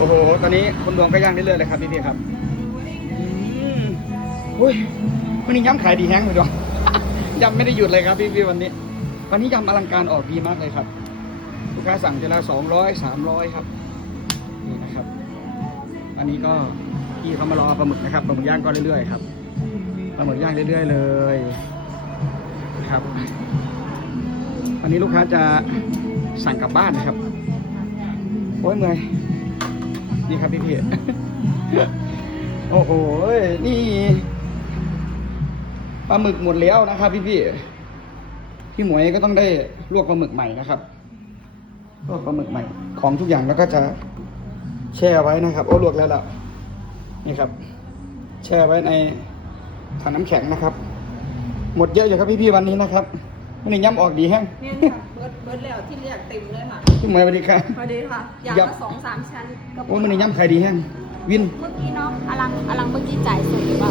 โอ้โหตอนนี้คุณดวงก็ย่างเรื่อยๆเลยครับพี่ๆครับอุ้ยวันนี้ยำขายดีแห้งคุณดวง ยำไม่ได้หยุดเลยครับพี่ๆวันนี้ยำอลังการออกดีมากเลยครับลูกค้าสั่งทีละ200 300ครับนี่นะครับอันนี้ก็พี่เขามารอปลาหมึกนะครับปลาหมึกย่างก็เรื่อยๆครับปลาหมึกย่างเรื่อยๆเลยครับวันนี้ลูกค้าจะสั่งกลับบ้านนะครับโอ้ยเมื่อยนี่ครับพี่ๆ โอ้โหนี่ปลาหมึกหมดแล้วนะครับพี่หมวยก็ต้องได้ลวกปลาหมึกใหม่นะครับลวกปลาหมึกใหม่ของทุกอย่างแล้วก็จะแช่ไว้นะครับโอ้ลวกแล้วล่ะนี่ครับแช่ไว้ในถังน้ำแข็งนะครับหมดเยอะอยู่ครับพี่วันนี้นะครับวันนี้ย้ำออกดีแห้งเนี่ยค่ะเบิร์ดแล้วที่เรียกเต็มเลยค่ะพี่หมวยสวัสดีครับสวัสดีค่ะอย่างละ2-3 ชั้นโอ้วันนี้ย้ำขายดีแห้งวินเมื่อกี้เนาะอลังเมื่อกี้จ่ายส่วนหรือเปล่า